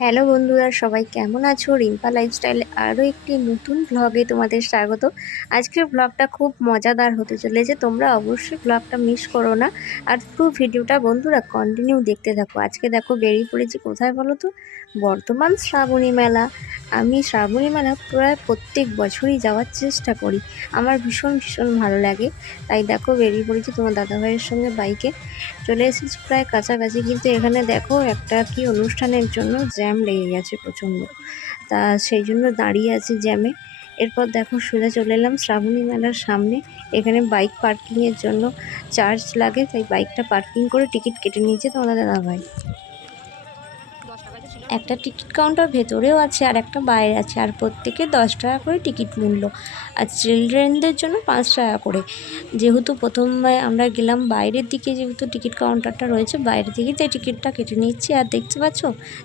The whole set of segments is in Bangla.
হ্যালো বন্ধুরা, সবাই কেমন আছো? রিম্পা লাইফস্টাইলে আরও একটি নতুন ব্লগে তোমাদের স্বাগত। আজকের ব্লগটা খুব মজাদার হতে চলেছে, তোমরা অবশ্যই ব্লগটা মিস করো না। আর পুরো ভিডিওটা বন্ধুরা কন্টিনিউ দেখতে থাকো। আজকে দেখো বেরিয়ে পড়েছি কোথায় বলো তো? বর্তমান শ্রাবণী মেলা। আমি শ্রাবণী মেলা প্রায় প্রত্যেক বছরই যাওয়ার চেষ্টা করি। আমার ভীষণ ভীষণ ভালো লাগে। তাই দেখো বেরিয়ে পড়েছি তোমার দাদাভাইয়ের সঙ্গে বাইকে চলে এসেছি প্রায় কাছাকাছি। কিন্তু এখানে দেখো একটা কি অনুষ্ঠানের জন্য লেগে গেছে প্রচণ্ড। তা সেই জন্য দাঁড়িয়ে আছি জ্যামে। এরপর দেখো সোজা চলে এলাম শ্রাবণী মেলার সামনে। এখানে বাইক পার্কিংয়ের জন্য চার্জ লাগে, তাই বাইকটা পার্কিং করে টিকিট কেটে নিয়েছে তোমাদের দাদাভাই। একটা টিকিট কাউন্টার ভেতরেও আছে আর একটা বাইরে আছে আর প্রত্যেকে দশ টাকা করে টিকিট মূল্য। আর চিলড্রেনদের জন্য পাঁচ টাকা করে। যেহেতু প্রথমবার আমরা গেলাম, বাইরের দিকে যেহেতু টিকিট কাউন্টারটা রয়েছে বাইরে থেকে তাই টিকিটটা কেটে নিচ্ছি, আর দেখতে পাচ্ছ?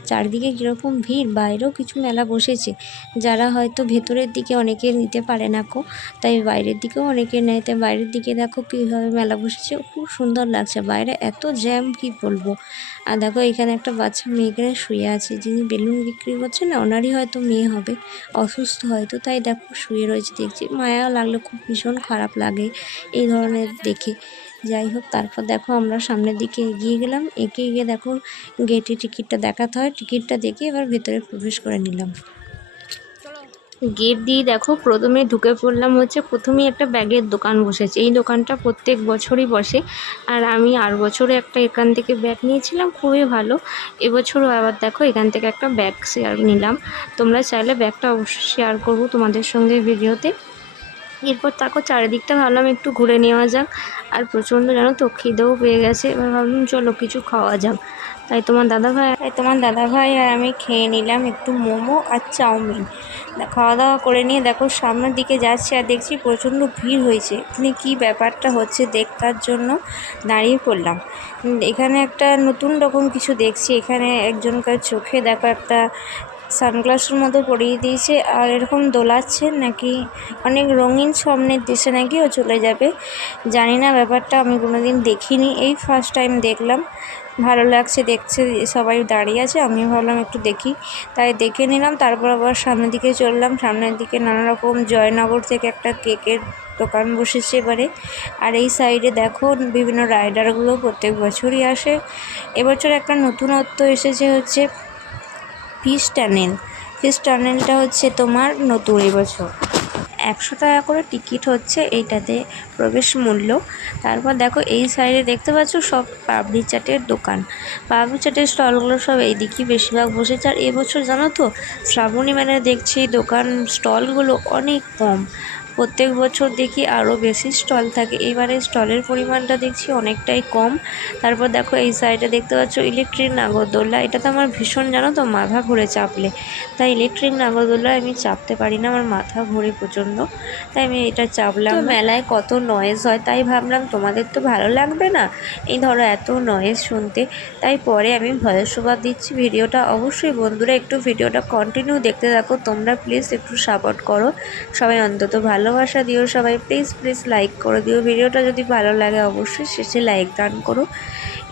চারিদিকে কীরকম ভিড়, বাইরেও কিছু মেলা বসেছে। যারা হয়তো ভেতরের দিকে অনেকে নিতে পারে না কো, তাই বাইরের দিকেও অনেকে নেয়। তাই বাইরের দিকে দেখো কীভাবে মেলা বসেছে, খুব সুন্দর লাগছে। বাইরে এত জ্যাম, কি বলব? আর দেখো এখানে একটা বাচ্চা মেয়ে শুয়ে আছে। যিনি বেলুন বিক্রি করছেন না, ওনারই হয়তো মেয়ে হবে, অসুস্থ হয়তো। তাই দেখো, শুয়ে রয়েছে, দেখছি। মায়াও লাগলে, খুব ভীষণ খারাপ লাগে এই ধরনের দেখে। যাই হোক, তারপর দেখো, আমরা সামনের দিকে এগিয়ে গেলাম। এগিয়ে গিয়ে দেখো, গেটে টিকিটটা দেখাতে হয়। টিকিটটা দেখে এবার ভেতরে প্রবেশ করে নিলাম। গেট দিয়ে দেখো, প্রথমে ঢুকে পড়লাম হচ্ছে, প্রথমেই একটা ব্যাগের দোকান বসেছে। এই দোকানটা প্রত্যেক বছরই বসে। আর আমি আর বছরে একটা এখান থেকে ব্যাগ নিয়েছিলাম, খুবই ভালো। এবছরও আবার দেখো, এখান থেকে একটা ব্যাগ শেয়ার নিলাম। তোমরা চাইলে ব্যাগটা অবশ্যই শেয়ার করব তোমাদের সঙ্গে ভিডিওতে। এরপর তারপর চারিদিকটা ভাবলাম একটু ঘুরে নেওয়া যাক। আর প্রচণ্ড জানো তো খিদেও পেয়ে গেছে। এবার ভাবলাম, চলো কিছু খাওয়া যাক। তাই তোমার দাদা ভাই তাই তোমার দাদা ভাই আর আমি খেয়ে নিলাম একটু মোমো আর চাউমিন। খাওয়া দাওয়া করে নিয়ে দেখো সামনের দিকে যাচ্ছে আর দেখছি প্রচণ্ড ভিড় হয়েছে। এখানে কী ব্যাপারটা হচ্ছে দেখার জন্য দাঁড়িয়ে পড়লাম। এখানে একটা নতুন রকম কিছু দেখছি। এখানে একজনকার চোখে দেখো একটা সানগ্লাসের মতো পরিয়ে দিয়েছে আর এরকম দোলাচ্ছে নাকি অনেক রঙিন স্বপ্নের দেশে নাকি ও চলে যাবে। জানি না, ব্যাপারটা আমি কোনো দিন দেখিনি। এই ফার্স্ট টাইম দেখলাম। ভালো লাগছে দেখছে সবাই দাঁড়িয়ে আছে, আমিও ভাবলাম একটু দেখি। তাই দেখে নিলাম, তারপর আবার সামনের দিকে চললাম। সামনের দিকে নানা রকম জয়নগর থেকে একটা কেকের দোকান বসেছে এবারে। আর এই সাইডে দেখো, বিভিন্ন রাইডারগুলো প্রত্যেক বছরই আসে। এবছর একটা নতুনত্ব এসেছে হচ্ছে ফিশ টানেল। ফিশ টানেলটা হচ্ছে তোমার নতুন এবছর একশো টাকা করে টিকিট হচ্ছে এইটাতে প্রবেশ মূল্য। তারপর দেখো এই সাইডে দেখতে পাচ্ছ সব পাবলি চাটের দোকান। পাবলি চাটের স্টলগুলো সব এইদিকেই বেশিরভাগ বসেছে। আর এবছর জানো তো, শ্রাবণী মেলায় দেখছি দোকান স্টলগুলো অনেক কম। প্রত্যেক বছর দেখি আরও বেশি স্টল থাকে। এবারে স্টলের পরিমাণটা দেখছি অনেকটাই কম। তারপর দেখো এই সাইডে দেখতে পাচ্ছ ইলেকট্রিক নাগরদোল্লা। এটা তো আমার ভীষণ জানো তো মাথা ঘুরে চাপলে। তাই ইলেকট্রিক নাগরদোল্লায় আমি চাপতে পারি না আমার মাথা ঘুরে প্রচণ্ড। তাই আমি এটা চাপলাম। মেলায় কত নয়েজ হয় তাই ভাবলাম তোমাদের তো ভালো লাগবে না? এই ধরো এত নয়েজ শুনতে। তাই পরে আমি ভয়েস সুবাদ দিচ্ছি। ভিডিওটা অবশ্যই বন্ধুরা একটু ভিডিওটা কন্টিনিউ দেখতে থাকো। তোমরা প্লিজ একটু সাপোর্ট করো। সবাই অন্তত ভালোবাসা দিও সবাই প্লিজ প্লিজ লাইক করে দিও। ভিডিওটা যদি ভালো লাগে অবশ্যই শেষে লাইক দান করো।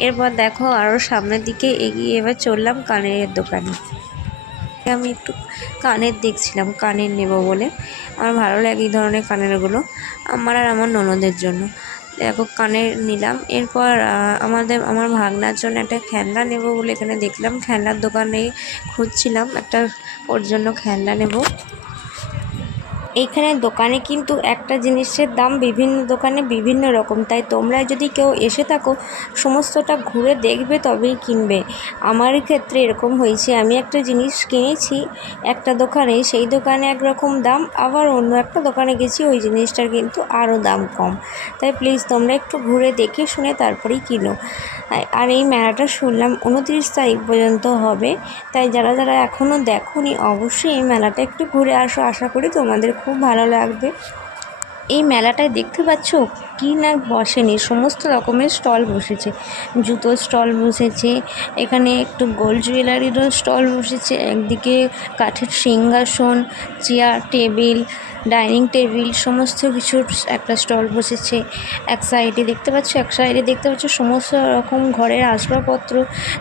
এরপর দেখো আরও সামনের দিকে এগিয়ে এবার চললাম কানের দোকানে। আমি একটু কানের দেখছিলাম, কানের নেব বলে। আমার ভালো লাগে এই ধরনের কানেরগুলো, আমার আর আমার ননদের জন্য। দেখো কানের নিলাম, এরপর আমাদের, আমার ভাগনার জন্য একটা খেলনা নেব বলে এখানে দেখলাম। খেলনার দোকানে খুঁজছিলাম, একটা ওর জন্য খেলনা নেব। এইখানে দোকানে কিন্তু একটা জিনিসের দাম বিভিন্ন দোকানে বিভিন্ন রকম। তাই তোমরা যদি কেউ এসে থাকো, সমস্তটা ঘুরে দেখবে, তবেই কিনবে। আমার ক্ষেত্রে এরকম হয়েছে, আমি একটা জিনিস কিনেছি একটা দোকানে, সেই দোকানে একরকম দাম, আবার অন্য একটা দোকানে গেছি, ওই জিনিসটার কিন্তু আরও দাম কম। তাই প্লিজ তোমরা একটু ঘুরে দেখে শুনে তারপরেই কিনো। আর এই মেলাটা শুনলাম উনত্রিশ তারিখ পর্যন্ত হবে। তাই যারা যারা এখনও দেখোনি, অবশ্যই এই মেলাটা একটু ঘুরে আসো। আশা করি তোমাদের খুব ভালো লাগবে। এই মেলাটায় দেখতে পাচ্ছ কি না বসেনি, সমস্ত রকমের স্টল বসেছে। জুতোর স্টল বসেছে, এখানে একটু গোল্ড জুয়েলারিরও স্টল বসেছে, একদিকে কাঠের সিংহাসন চেয়ার টেবিল ডাইনিং টেবিল সমস্ত কিছুর একটা স্টল বসেছে। এক সাইডে দেখতে পাচ্ছ, এক সাইডে দেখতে পাচ্ছ সমস্ত রকম ঘরের আসবাবপত্র,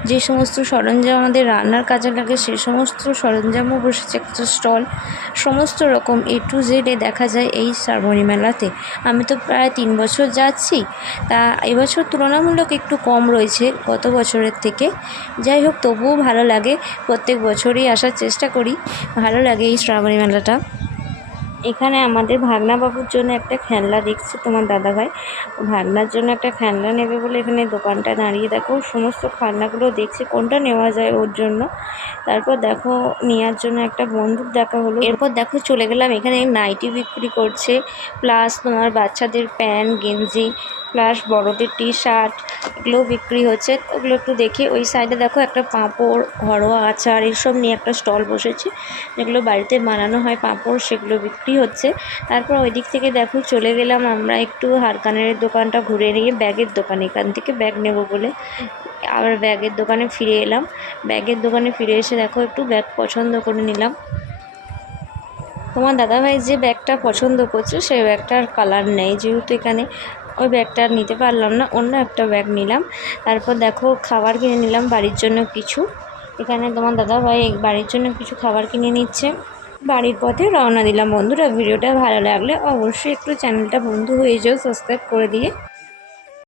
যে সমস্ত সরঞ্জাম আমাদের রান্নার কাজে লাগে, সে সমস্ত সরঞ্জামও বসেছে, একটা স্টল। সমস্ত রকম এ টু জেডে দেখা যায় এই শ্রাবণী মেলাতে। আমি তো প্রায় তিন বছর যাচ্ছি। তা এবছর তুলনামূলক একটু কম রয়েছে গত বছরের থেকে। যাই হোক, তবুও ভালো লাগে। প্রত্যেক বছরই আসার চেষ্টা করি। ভালো লাগে এই শ্রাবণী মেলাটা। এখানে আমাদের ভাগনা বাবুর জন্য একটা খেলনা দেখছে তোমার দাদা ভাই ভাগনার জন্য একটা খেলনা নেবে বলে এখানে দোকানটা দাঁড়িয়ে দেখো। সমস্ত খেলনাগুলো দেখছে, কোনটা নেওয়া যায় ওর জন্য। তারপর দেখো নেওয়ার জন্য একটা বন্দুক দেখা হলো। এরপর দেখো, চলে গেলাম এখানে নাইটি বিক্রি করছে। প্লাস তোমার বাচ্চাদের প্যান্ট, গেঞ্জি প্লাস বড়দের টি শার্ট এগুলো বিক্রি হচ্ছে। ওগুলো একটু দেখে। ওই সাইডে দেখো একটা পাঁপড়, ঘরোয়া আচার এইসব নিয়ে একটা স্টল বসেছে, যেগুলো বাড়িতে বানানো হয় পাঁপড়, সেগুলো বিক্রি হচ্ছে। তারপর ওই দিক থেকে দেখো চলে গেলাম আমরা একটু হারকানের দোকানটা ঘুরে নিয়ে ব্যাগের দোকান, এখান থেকে ব্যাগ নেব বলে। আবার ব্যাগের দোকানে ফিরে এলাম। ব্যাগের দোকানে ফিরে এসে দেখো একটু ব্যাগ পছন্দ করে নিলাম। তোমার দাদাভাই যে ব্যাগটা পছন্দ করছে সেই ব্যাগটার কালার নেই, যেহেতু এখানে ওই ব্যাগটা আর নিতে পারলাম না, অন্য একটা ব্যাগ নিলাম। তারপর দেখো, খাবার কিনে নিলাম বাড়ির জন্য কিছু। এখানে তোমার দাদাভাই বাড়ির জন্য কিছু খাবার কিনে নিচ্ছে। বাড়ির পথে রওনা দিলাম। বন্ধুরা, ভিডিওটা ভালো লাগলে অবশ্যই একটু চ্যানেলটা বন্ধু হয়ে যাও সাবস্ক্রাইব করে দিয়ে।